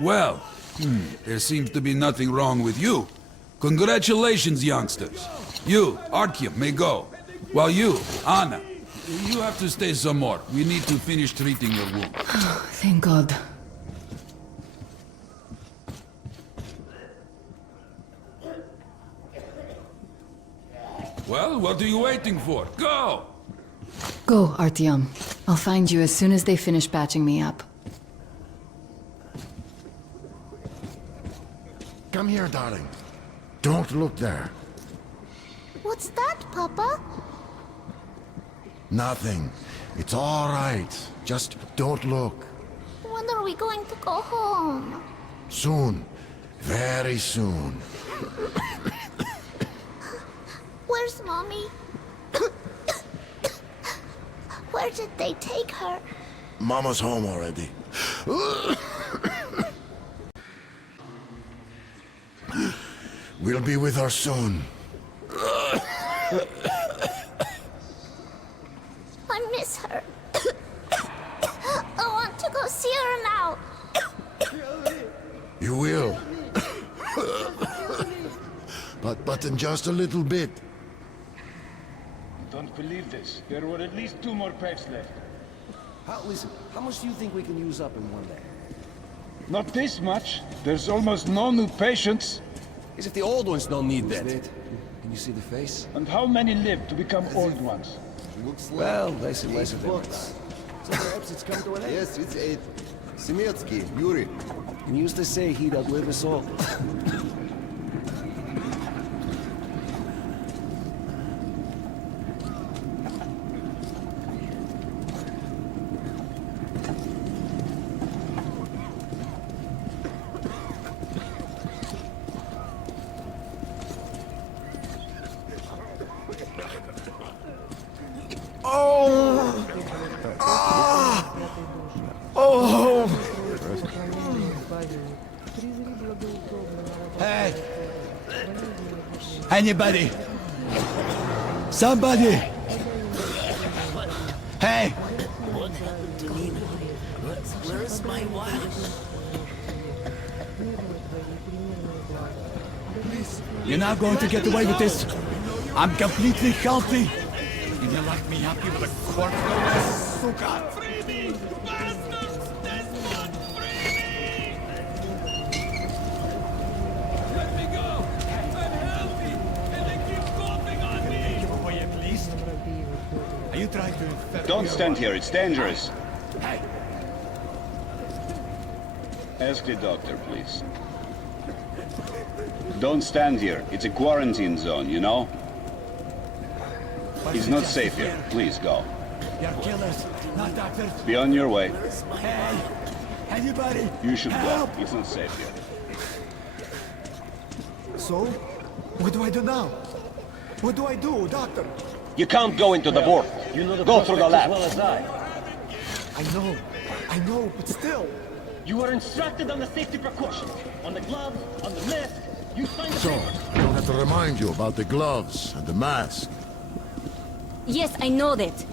Well, there seems to be nothing wrong with you. Congratulations, youngsters. You, Artyom, may go. While you, Anna, you have to stay some more. We need to finish treating your wound. Thank God. Well, what are you waiting for? Go! Go, Artyom. I'll find you as soon as they finish patching me up. Come here, darling. Don't look there. What's that, Papa? Nothing. It's all right. Just don't look. When are we going to go home? Soon. Very soon. Where's Mommy? Where did they take her? Mama's home already. We'll be with her soon. I miss her. I want to go see her now. You will. But in just a little bit. Don't believe this. There were at least 2 more packs left. Listen, how much do you think we can use up in one day? Not this much. There's almost no new patients. Is it the old ones don't need that? Can you see the face? And how many live to become old ones? Well, less and less of them. So perhaps it's come to an end. Yes, it's 8. Semetsky, Yuri. And used to say he'd outlive us all. Hey! Anybody? Somebody! Hey! Where's my wife? You're not going to get away with this. I'm completely healthy. And you lock me up here with a corpse no less, suka. Are you trying to infect Don't me or stand what? here, it's dangerous. Hey, Ask the doctor, please. Don't stand here. It's a quarantine zone, you know? but It's you not just safe here. scared. Please go. You're killers, not doctors. Be on your way. Hey, anybody? You should Help! go. It's not safe here. So, what do I do now? What do I do, doctor? You can't go into the vault. Go through the lab. I know, but still. You were instructed on the safety precautions. On the gloves, on the mask. You signed the So, paper. I don't have to remind you about the gloves and the mask. Yes, I know that.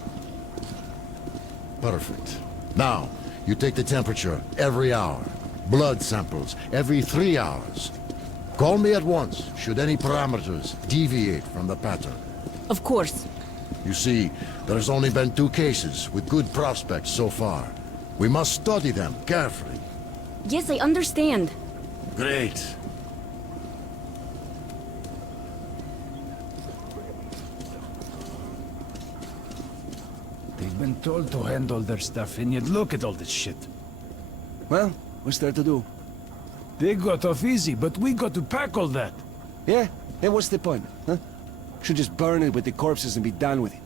Perfect. Now, you take the temperature every hour. Blood samples every 3 hours. Call me at once, should any parameters deviate from the pattern. Of course. You see, there's only been 2 cases with good prospects so far. We must study them carefully. Yes, I understand. Great. They've been told to handle their stuff, and yet look at all this shit. Well, what's there to do? They got off easy, but we got to pack all that. Yeah? Then what's the point, huh? Should just burn it with the corpses and be done with it.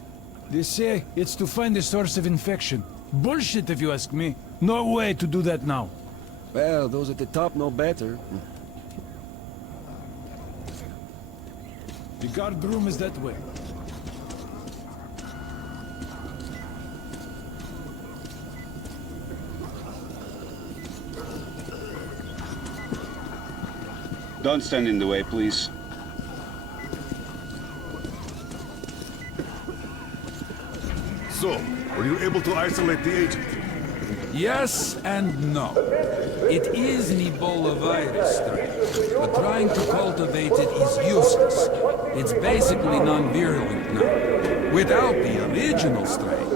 They say it's to find the source of infection. Bullshit, if you ask me. No way to do that now. Well, those at the top know better. The guard room is that way. Don't stand in the way, please. So, were you able to isolate the agent? Yes and no. It is an Ebola virus strain, but trying to cultivate it is useless. It's basically non-virulent now, without the original strain.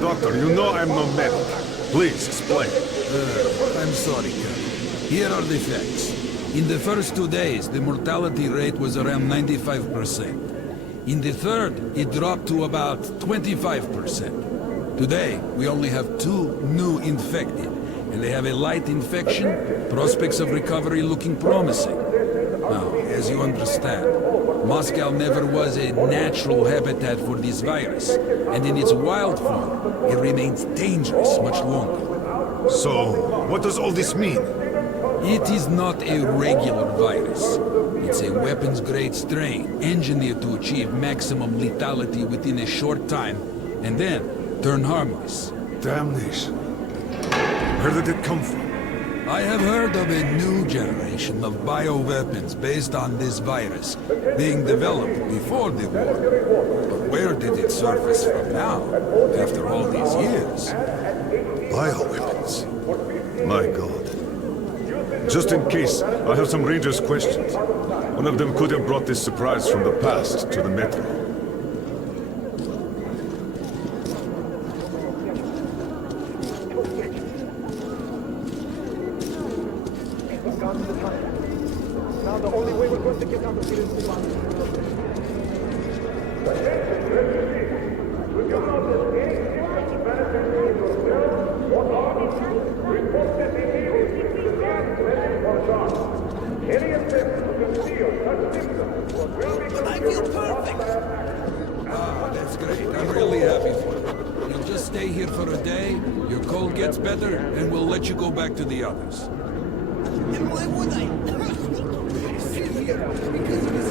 Doctor, you know I'm no medic. Please, explain. I'm sorry, Colonel. Here are the facts. In the first 2 days, the mortality rate was around 95%. In the third, it dropped to about 25%. Today, we only have 2 new infected, and they have a light infection, prospects of recovery looking promising. Now, as you understand, Moscow never was a natural habitat for this virus, and in its wild form, it remains dangerous much longer. So, what does all this mean? It is not a regular virus. It's a weapons-grade strain, engineered to achieve maximum lethality within a short time, and then turn harmless. Damnation. Where did it come from? I have heard of a new generation of bioweapons based on this virus, being developed before the war. But where did it surface from now, after all these years? Bioweapons? My God. Just in case, I have some Rangers' questions. One of them could have brought this surprise from the past to the Metro. Now the only way we're going to get out of here is to I feel perfect. Ah, that's great. I'm really happy for you. You'll just stay here for a day, your cold gets better, and we'll let you go back to the others. And why would I? Sit here because it is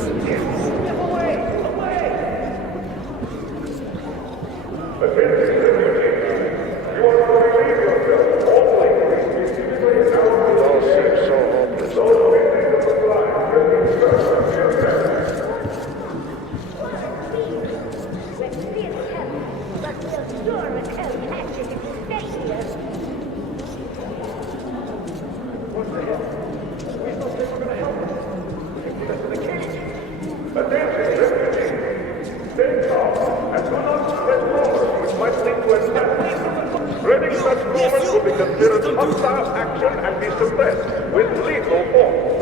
Spreading such rumors will be considered hostile action and be suppressed with lethal force.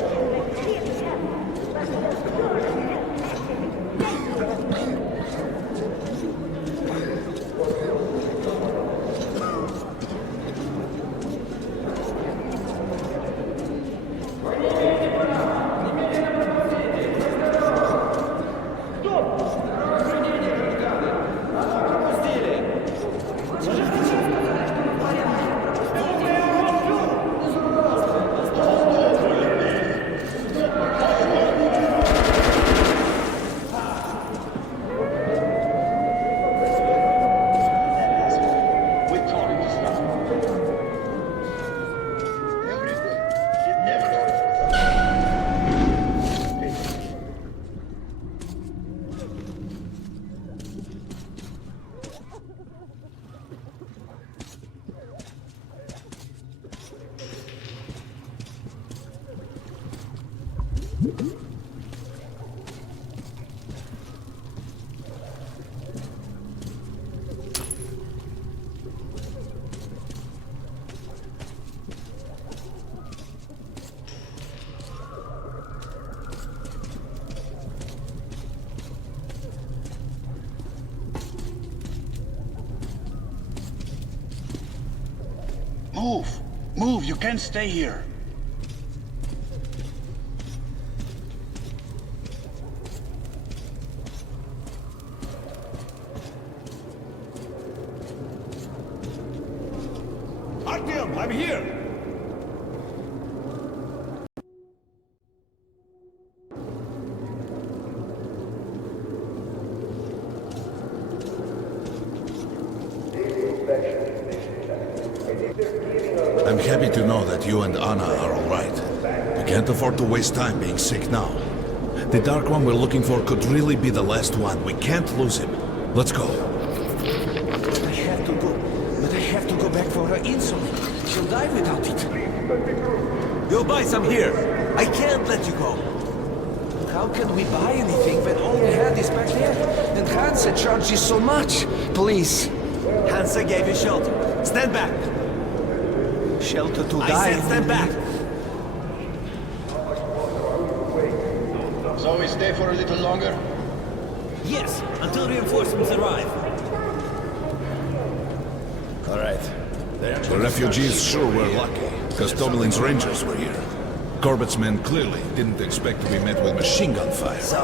Move! Move! You can't stay here! Artyom, I'm here! I'm happy to know that you and Anna are all right. We can't afford to waste time being sick now. The Dark One we're looking for could really be the last one. We can't lose him. Let's go. I have to go. But I have to go back for her insulin. She'll die without it. You'll buy some here. I can't let you go. How can we buy anything when all we had is back there? And Hansa charges so much. Please. Hansa gave you shelter. Stand back. Shelter to die. I said stand back. So we stay for a little longer? Yes, until reinforcements arrive. All right. The refugees sure were lucky, because Tomelin's rangers were here. Corbett's men clearly didn't expect to be met with machine gun fire. So,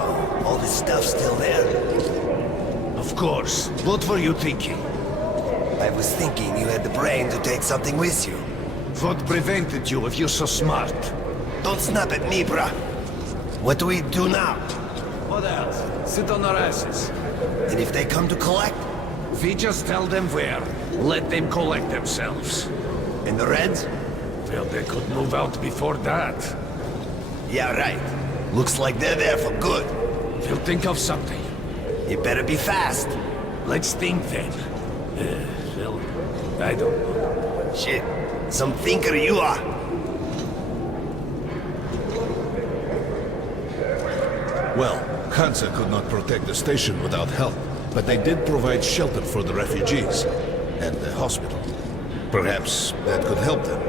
all this stuff still there? Of course. What were you thinking? I was thinking you had the brain to take something with you. What prevented you if you're so smart? Don't snap at me, bruh. What do we do now? What else? Sit on our asses. And if they come to collect? We just tell them where. Let them collect themselves. And the Reds? Well, they could move out before that. Yeah, right. Looks like they're there for good. We'll think of something. You better be fast. Let's think then. Well, I don't know. Shit. Some thinker you are. Well, Hansa could not protect the station without help, but they did provide shelter for the refugees and the hospital. Perhaps that could help them.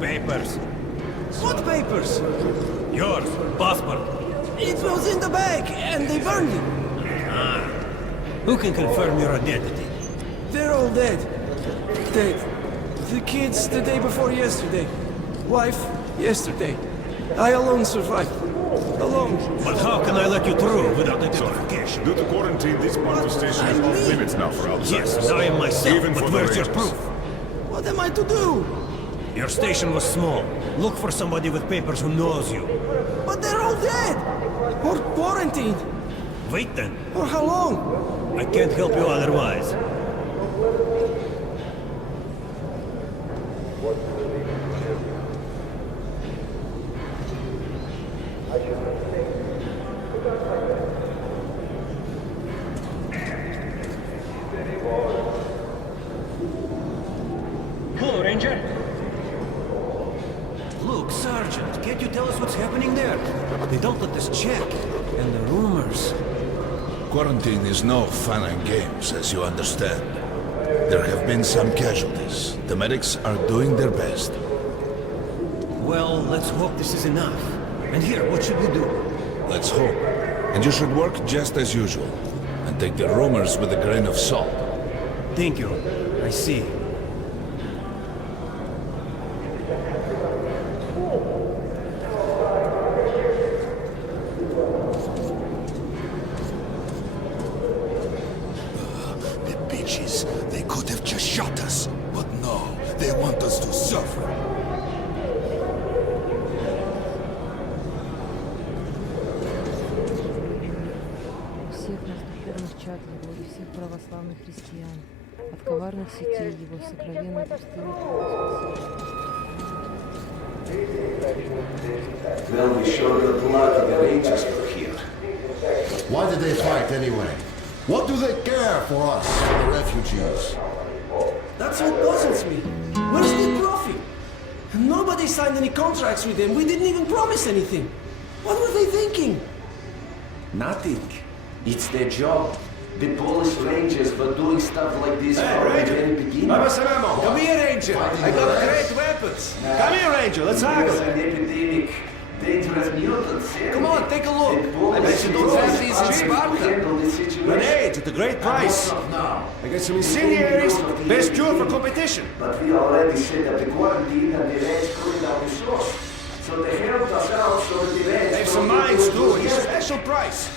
Papers. What papers? Yours. Passport. It was in the bag, and they burned it. Who can confirm your identity? They're all dead. Dead. The kids the day before yesterday. Wife, yesterday. I alone survived. Alone. But how can I let you through without identification? Due to quarantine, this part of the station is off limits now for outsiders. Yes, I am myself, Even but for the where's your Rangers. proof? What am I to do? Your station was small. Look for somebody with papers who knows you. But they're all dead. Or quarantined. Wait then. For how long? I can't help you otherwise. Hello, Ranger. Look, Sergeant, can't you tell us what's happening there? They don't let us check. And the rumors. Quarantine is no fun and games, as you understand. There have been some casualties. The medics are doing their best. Well, let's hope this is enough. And here, what should we do? Let's hope. And you should work just as usual. And take the rumors with a grain of salt. Thank you. I see. The bitches, they could have just shot us. But no, they want us to suffer. Всех нас духовных чад его и всех православных христиан, от коварных сетей его сокровенной пустыни. Well, we sure got lucky the Rangers were here. Why did they fight anyway? What do they care for us, the refugees? That's what puzzles me. Where's the profit? Nobody signed any contracts with them. We didn't even promise anything. What were they thinking? Nothing. It's their job. The Polish Rangers were doing stuff like this from the very beginning. Come here, Ranger. I got great weapons. Come here, Ranger. Let's haggle. An epidemic. Dangerous mutants. Come on, take a look. I bet you don't have these in Sparta. Grenades at a great price. I got some incendiaries. Best cure for competition. But we already set up the quarantine and the Reds couldn't down the source. So they helped us out so that the Reds... They have some mines too, at a special price.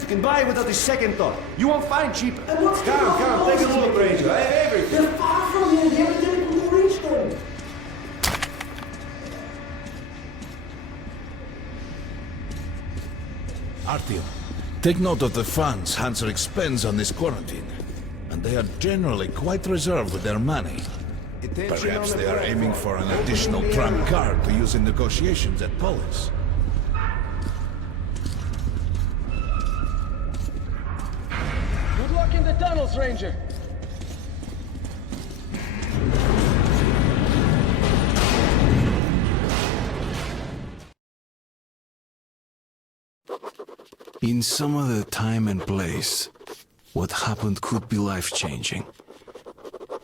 You can buy it without a second thought. You won't find cheaper. Come, take a look, Ranger. I have everything. They're far from here. The epidemic will reach them. Artyom, take note of the funds Hansa expends on this quarantine. And they are generally quite reserved with their money. Perhaps they are aiming for an additional trump card to use in negotiations at Polis. Vessels, Ranger. In some other time and place, what happened could be life-changing.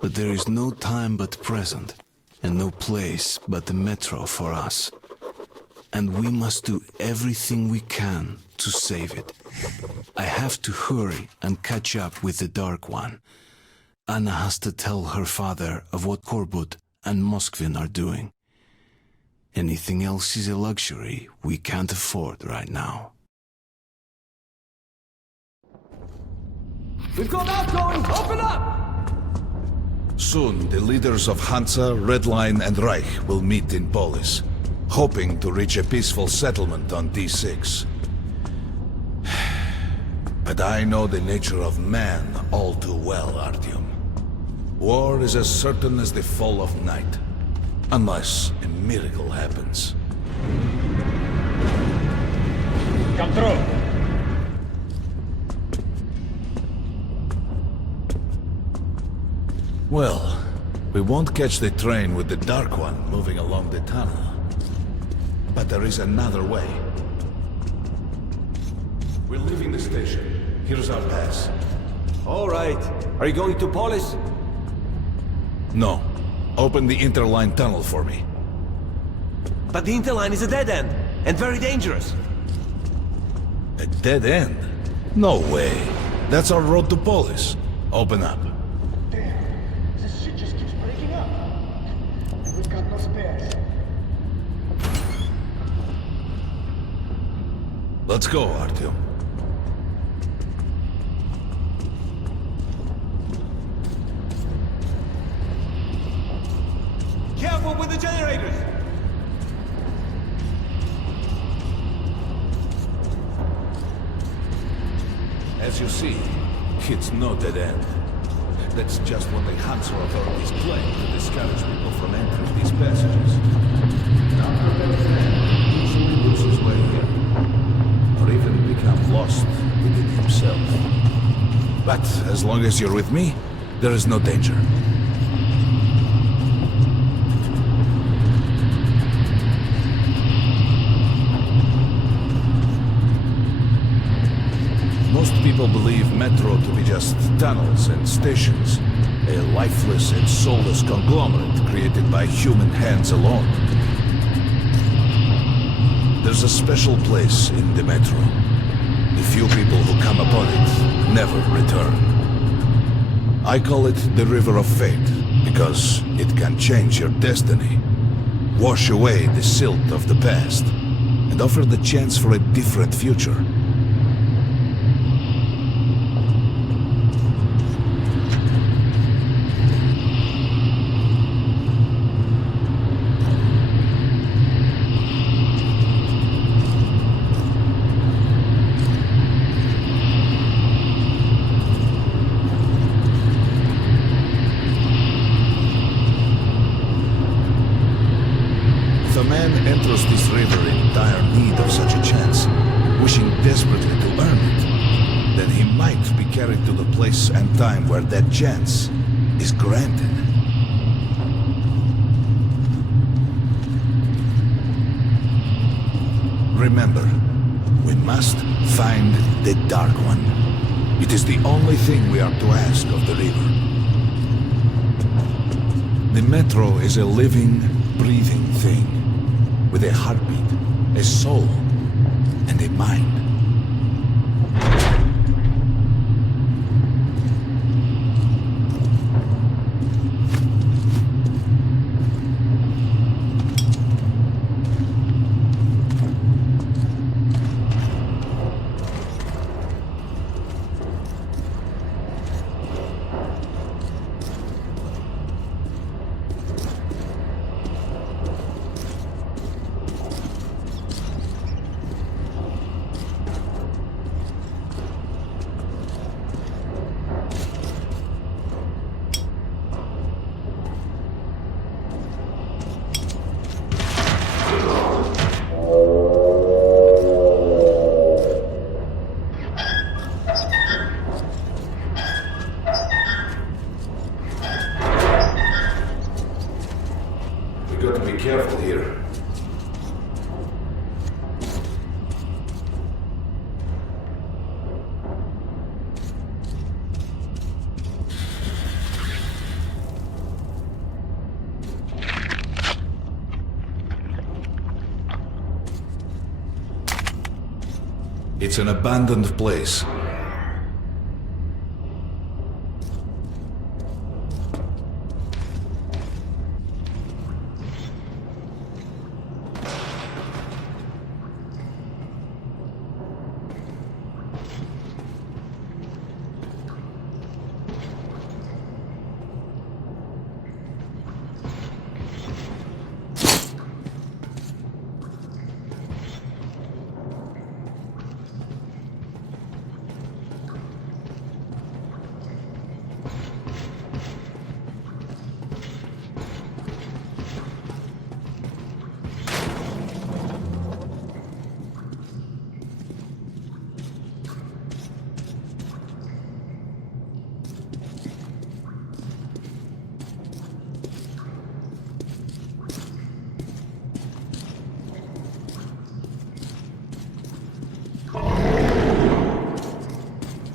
But there is no time but present, and no place but the metro for us. And we must do everything we can to save it. I have to hurry and catch up with the Dark One. Anna has to tell her father of what Korbut and Moskvin are doing. Anything else is a luxury we can't afford right now. We've got outgoing! Open up! Soon, the leaders of Hansa, Red Line, and Reich will meet in Polis, hoping to reach a peaceful settlement on D6. But I know the nature of man all too well, Artyom. War is as certain as the fall of night, unless a miracle happens. Come through! Well, we won't catch the train with the Dark One moving along the tunnel. But there is another way. We're leaving the station. Here's our pass. All right. Are you going to Polis? No. Open the interline tunnel for me. But the interline is a dead end, and very dangerous. A dead end? No way. That's our road to Polis. Open up. This shit just keeps breaking up. And we've got no spares. Let's go, Artyom. Careful with the generators! As you see, it's no dead end. That's just what the Hansa authorities claim to discourage people from entering these passages. Dr. Beltran easily lose his way here, or even become lost within himself. But as long as you're with me, there is no danger. Most people believe Metro to be just tunnels and stations, a lifeless and soulless conglomerate created by human hands alone. There's a special place in the Metro. The few people who come upon it never return. I call it the River of Fate, because it can change your destiny, wash away the silt of the past, and offer the chance for a different future. If a man enters this river in dire need of such a chance, wishing desperately to earn it, then he might be carried to the place and time where that chance is granted. Remember, we must find the Dark One. It is the only thing we are to ask of the river. The Metro is a living, breathing thing, with a heartbeat, a soul, and a mind. It's an abandoned place.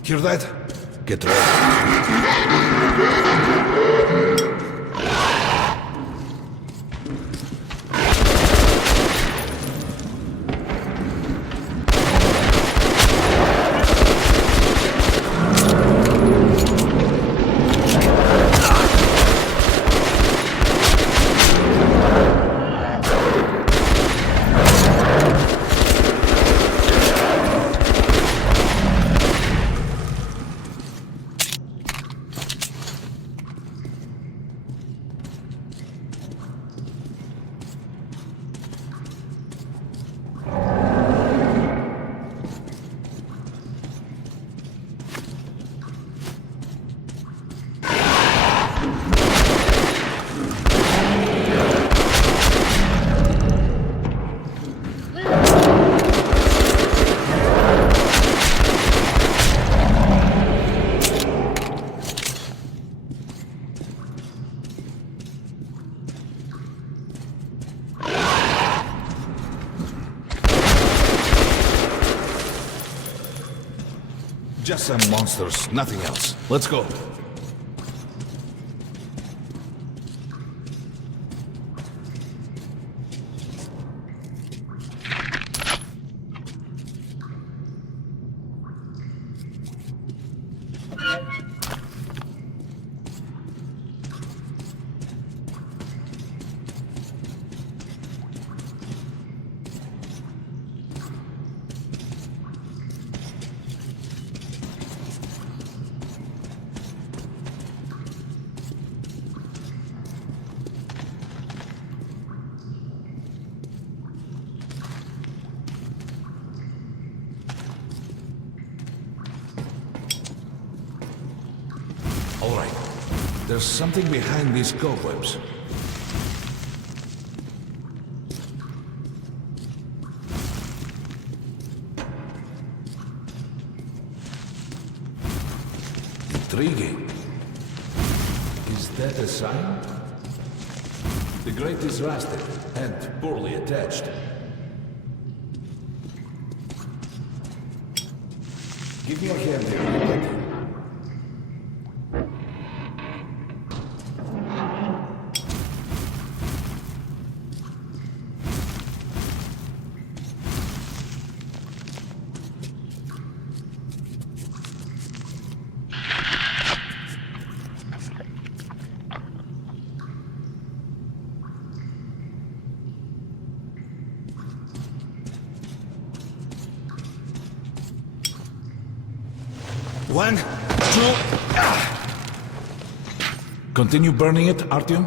Hear that? Get ready. Just some monsters, nothing else. Let's go. All right. There's something behind these cobwebs. Intriguing. Is that a sign? The grate is rusted and poorly attached. Give me a hand here. One, two... Continue burning it, Artyom?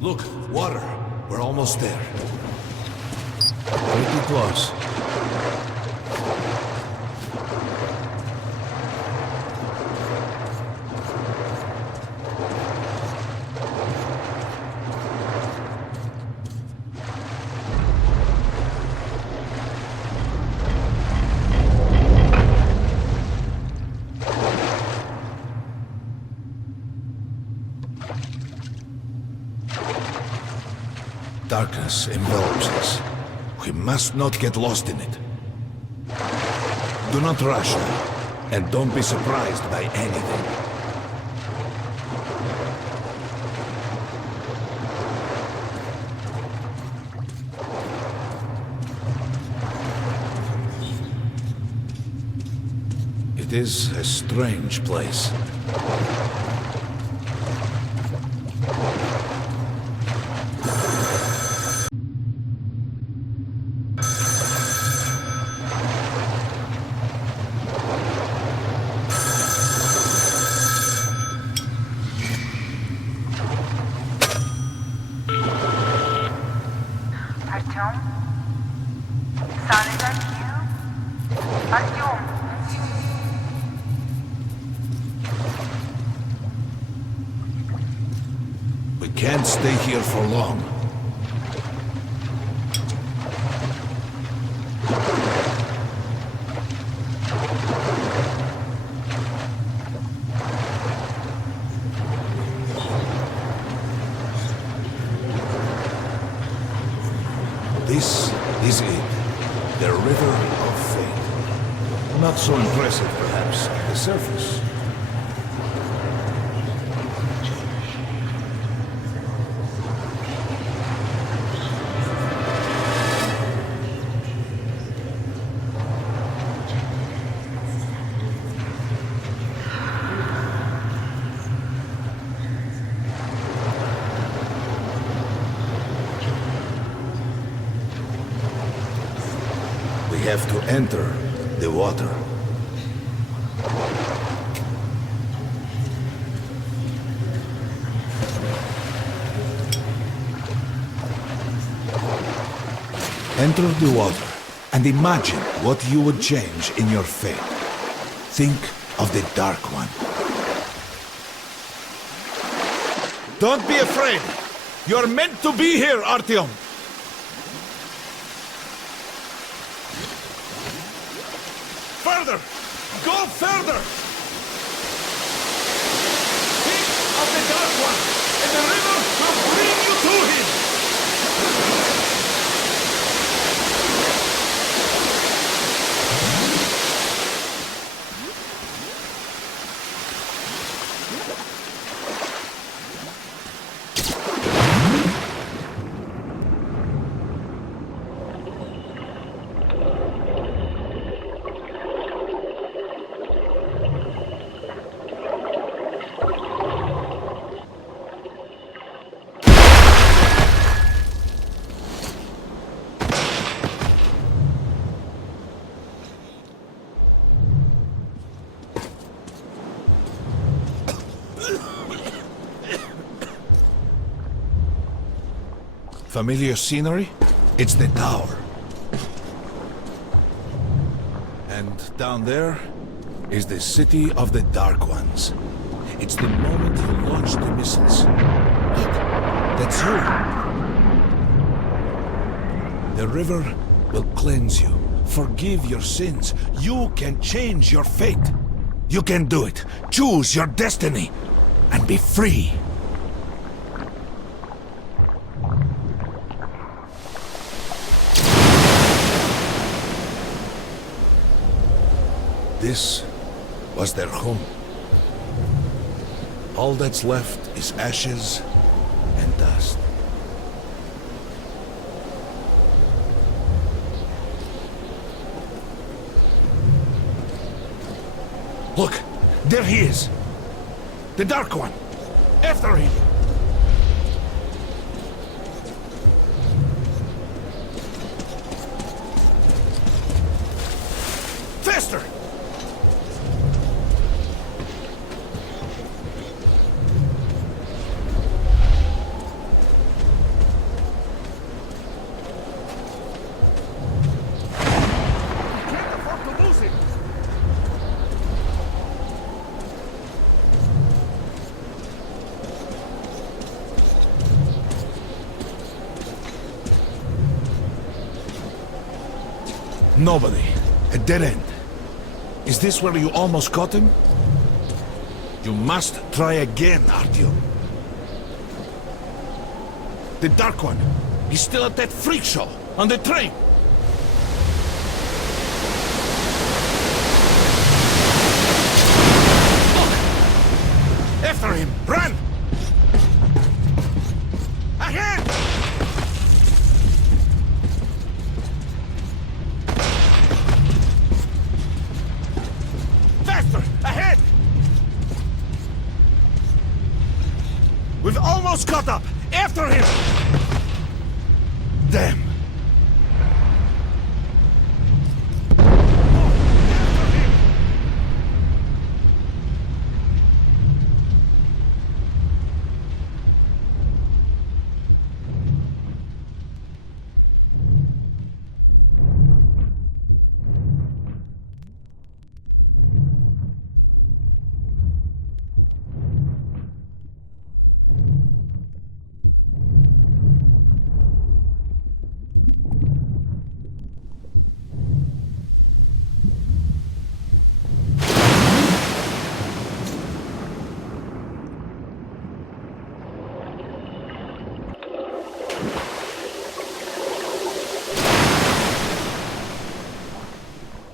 Look, water. We're almost there. Pretty close. Darkness envelops us. We must not get lost in it. Do not rush now, and don't be surprised by anything. is a strange place. Артём? Son, is that you? Артём? We can't stay here for long. This is it. The River of Fate. Not so impressive, perhaps, at the surface. We have to enter the water. Enter the water and imagine what you would change in your fate. Think of the Dark One. Don't be afraid. You're meant to be here, Artyom. Further! Go further! Think of the Dark One, and the river will bring you to him! Familiar scenery? It's the tower. And down there is the city of the Dark Ones. It's the moment you launch the missiles. Look, that's you. The river will cleanse you, forgive your sins. You can change your fate. You can do it. Choose your destiny and be free. This was their home. All that's left is ashes and dust. Look, there he is. The Dark One. After him. Faster! Nobody. A dead end. Is this where you almost caught him? You must try again, Artyom. The Dark One. He's still at that freak show on the train. Look! After him! Run! Ahead! Faster! We've almost caught up! After him! Damn!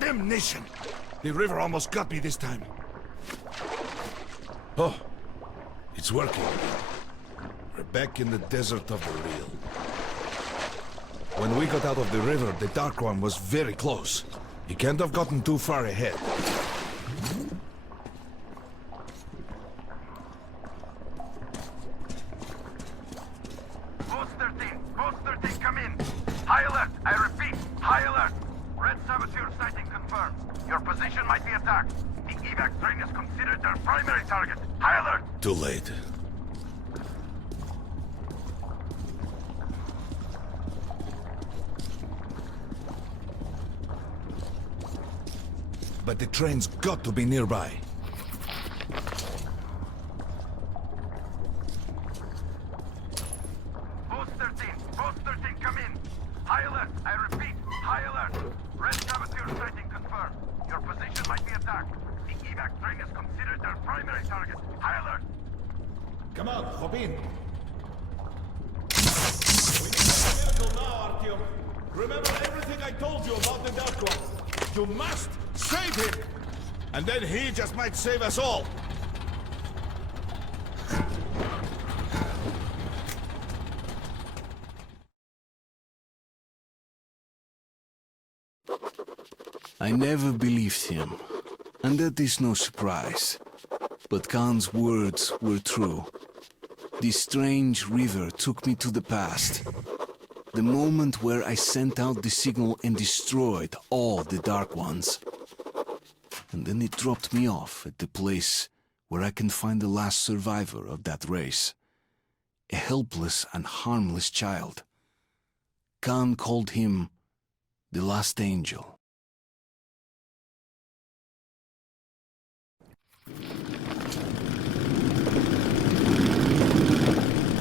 Damnation! The river almost got me this time. Oh, it's working. We're back in the desert of the real. When we got out of the river, the Dark One was very close. He can't have gotten too far ahead. Post 13, come in. High alert, I repeat, high alert. Red saboteur sighting confirmed. Your position might be attacked. The evac train is considered their primary target. High alert! Too late. But the train's got to be nearby. Post 13, come in. High alert, I repeat, high alert. Red saboteur sighting confirmed. Your position might be attacked. The evac train is considered their primary target. High alert! Come on, hop in. We need a miracle now, Artyom. Remember everything I told you about the Dark One. You must save him! And then he just might save us all! I never believed him, and that is no surprise. But Khan's words were true. This strange river took me to the past. The moment where I sent out the signal and destroyed all the Dark Ones. And then it dropped me off at the place where I can find the last survivor of that race. A helpless and harmless child. Khan called him the last angel.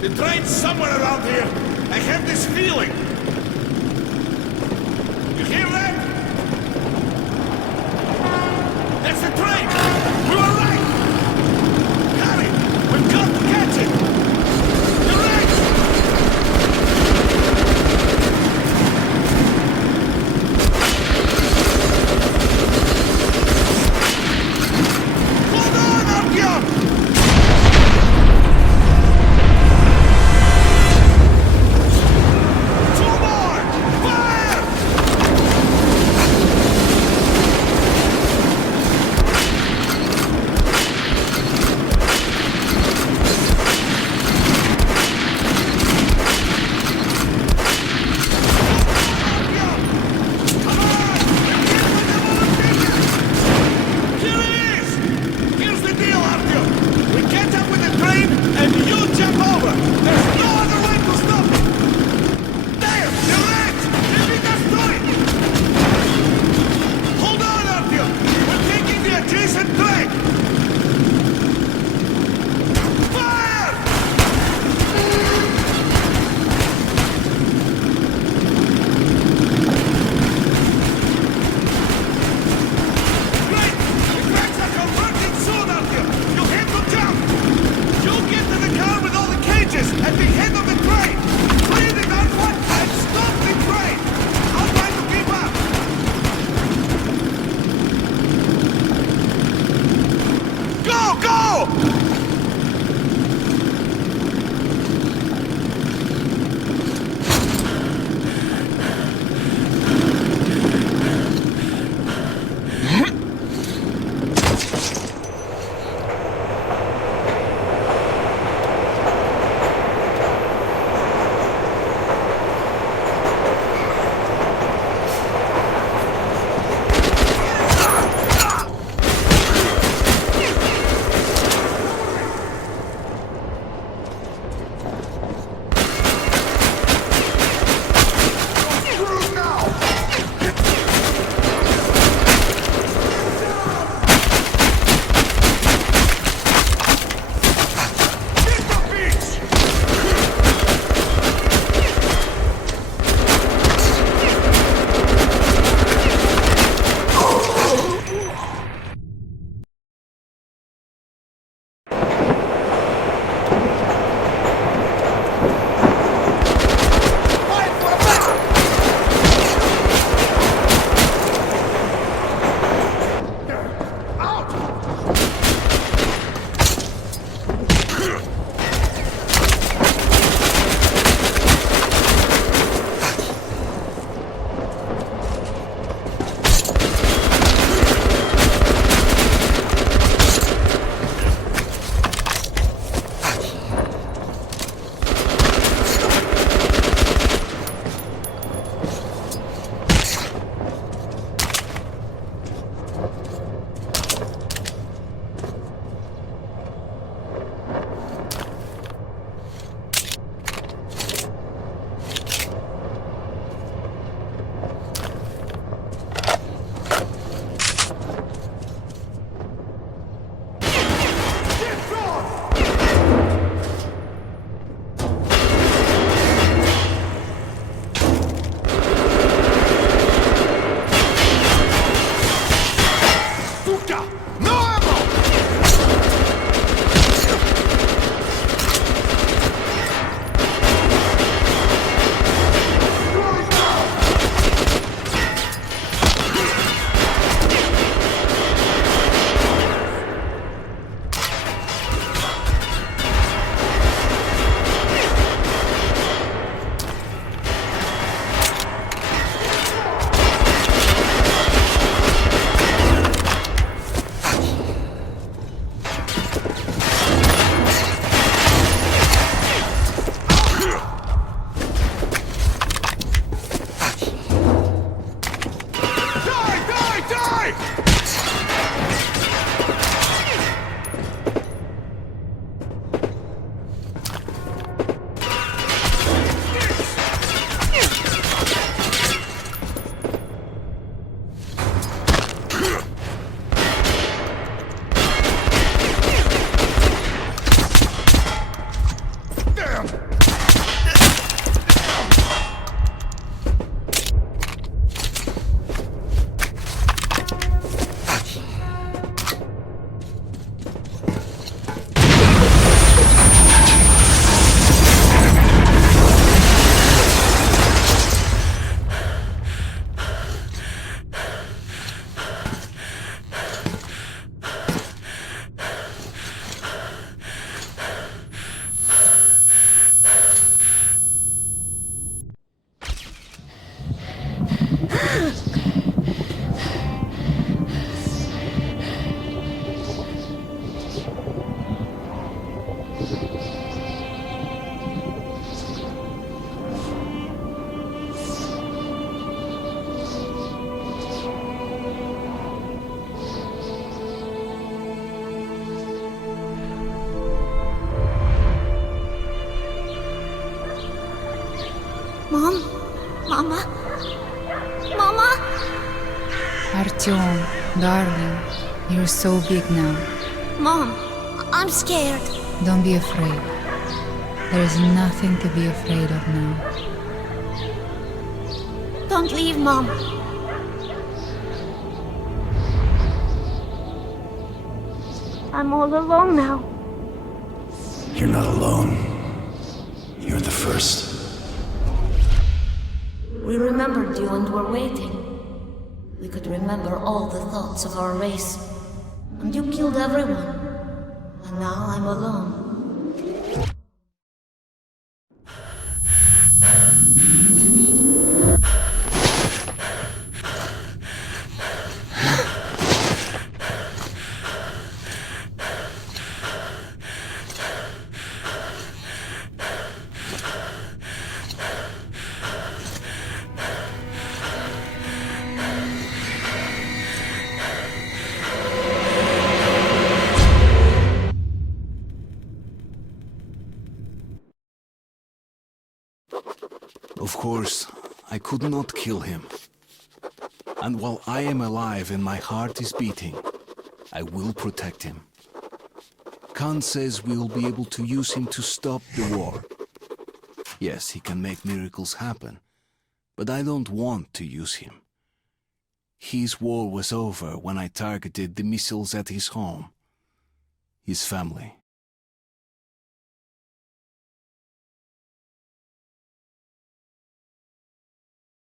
The train's somewhere around here! I have this feeling! You hear that? That's the train! We were right! Harry, we've got to catch it! You're right! Hold on, Artyom! Two more! Fire! Mom? Mama? Mama? Artyom, darling, you're so big now. Mom, I'm scared. Don't be afraid. There's nothing to be afraid of now. Don't leave, Mom. I'm all alone now. You're not alone. You're the first. We remembered you and were waiting. We could remember all the thoughts of our race. And you killed everyone. And now I'm alone. Of course, I could not kill him. And while I am alive and my heart is beating, I will protect him. Khan says we will be able to use him to stop the war. Yes, he can make miracles happen, but I don't want to use him. His war was over when I targeted the missiles at his home. His family